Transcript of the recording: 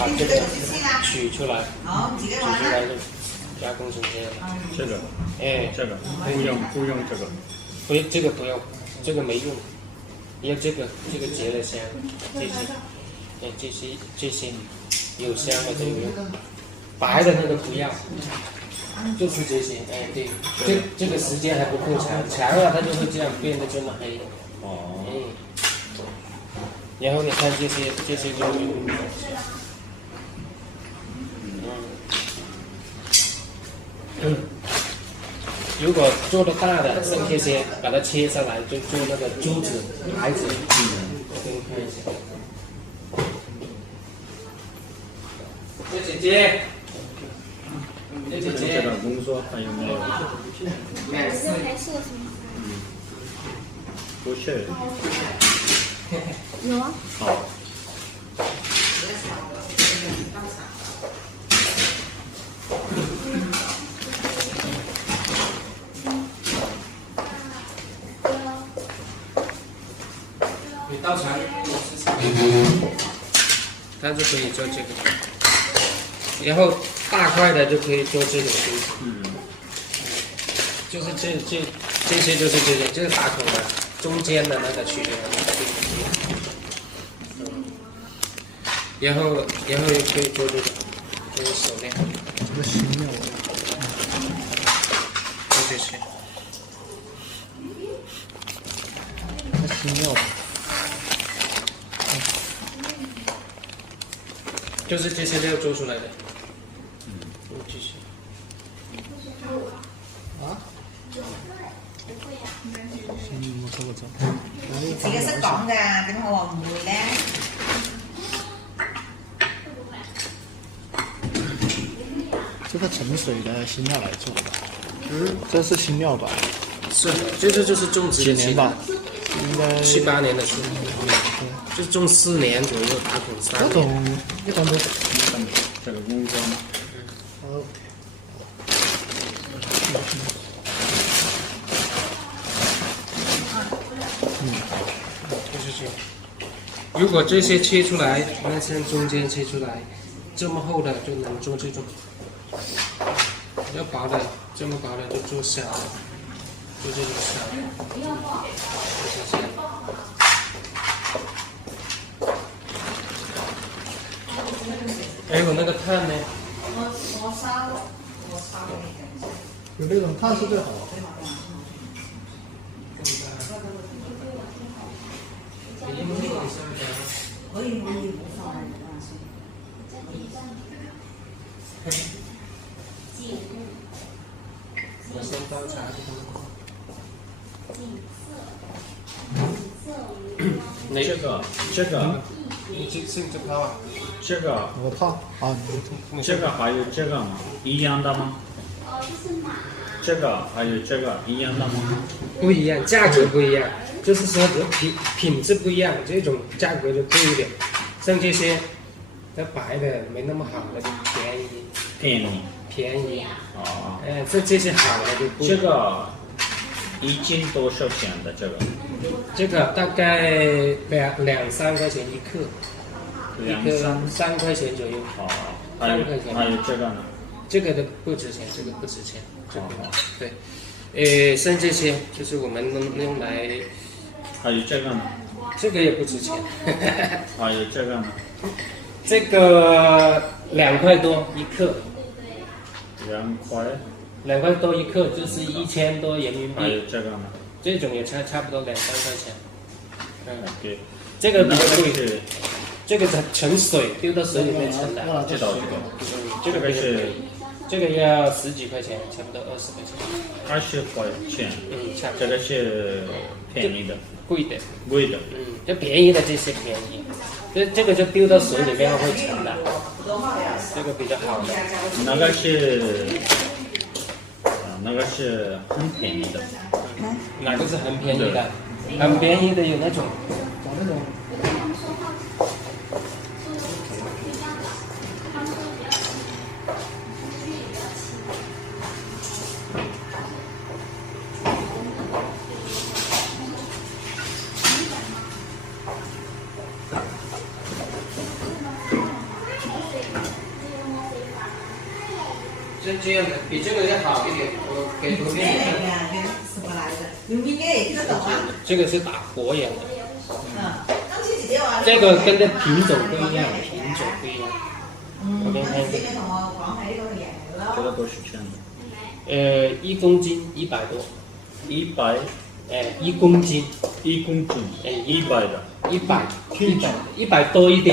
把这个取出来，取出来就加工成这样。这个，哎，这个不用这个，不用这个不用，这个没用，要这个结了香，这些，哎这些有香的这个用，白的那个不要，就是这些，哎对，这个时间还不够长，长了它就会这样变得这么黑。哦，哎，然后你看这些就如果做的大的，像这些把它切下来，就做那个珠子、牌子。我给你看一下。姐姐，姐姐，这个工作还有没有？没事。不是。有啊。好。你倒茶，它就可以做这个，然后大块的就可以做这种东西。就是这些就是这些，这是打孔的，中间的那个取掉。然后也可以做这个，就是手链。这个新料，就这些。这新料。就是这些料做出来的。继续。啊？冇錯就。自己識講㗎，點解我話唔會咧？这个沉水的新料来做的。这是新料吧？是，这就是种植的几年吧？应该7、8年的时候，就种4年左右，打孔3年。这种一般都这个工作吗？就是这样。如果这些切出来，那像中间切出来，这么厚的就能做这种，要薄的这么薄的就做小的，就这种小的，就是这样。还有那个炭呢？有那种碳是最好。可以冇放。我先倒茶这个，你这泡啊？这个，我怕啊，这个还有这个吗？一样的吗？这个还有这个一样的吗？不一样，价格不一样，就是说品质不一样，这种价格就贵一点。像这些，它白的没那么好的就便宜。哦。哎，这些好的就贵。这个一斤多少钱的？这个大概2-3块钱一克，一克3块钱左右。哦。3块钱。还有这个呢？这个的不值钱，这个不值钱。对，像这些就是我们用来。还有这个呢？这个也不值钱。还有这个呢？这个2块多一克。2块多一克，就是1000多人民币。还有这个呢？这种也差不多2-3块钱。对。这个比较贵。这个盛水，丢到水里面盛的。知道这个是。这个要10几块钱，差不多20块钱。20块钱。差不多。这个是便宜的。贵的。就便宜的这些便宜。这个就丢到水里面会沉的。这个比较好的。那个是很便宜的。哪个是很便宜的？很便宜的有那种。这样的比这个要好一点，我给图片你看。是不来的，你应该也听得懂啊。这个是打活眼的，当时姐姐话。这个跟这品种不一样，品种不一样。我给你看一个。这个多少钱？ 1公斤100多，100， 1公斤，1公斤，，100100的100多一点。